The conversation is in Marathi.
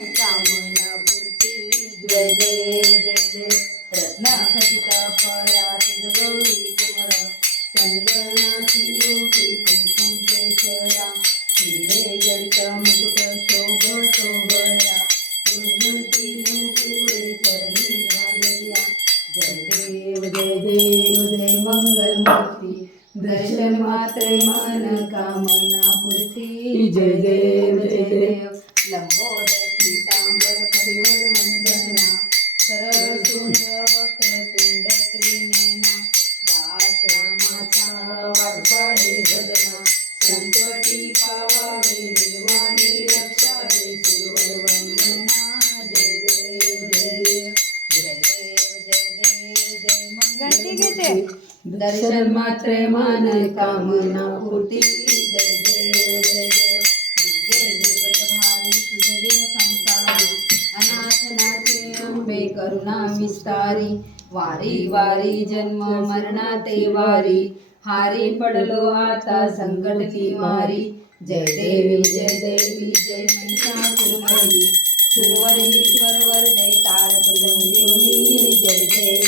कामना पूर्ती जय देव जय देव रत्नाखचिता परातीत गौरी कुमरा चंदनाची ओटी कुंकुम केशरा हिरे जडित मुकुट शोभतो बरा फुलमती मुकुळे चरणी घालया जय देव जय देव जय मंगलमूर्ती दर्शन मात्रे मन कामना पूर्ती जय देव जय देव लंबोदर पीतांबर परिवर वंदना सरळ सुंद वक्रतुंड त्रिनेना दास रामाचा वाटपाळे जगना संकटी पावावे निर्वाणी रक्षावे सुरवर वंदना जय देव जय देव जय देव जय देव जय मंगल दर्शन मात्रे मन कामना पूर्ती जय देव जय देव दुर्गे दुर्गत भारी सुजविन संसारी अनाथ नाथे अंबे करुणा विस्तारी वारी वारी जन्म मरणाते वारी हारी पडलो आता संकट की वारी जय देवी जय महिषासुरमर्दिनी सुरवरीश्वर वरदे तारक संजीवनी जय जय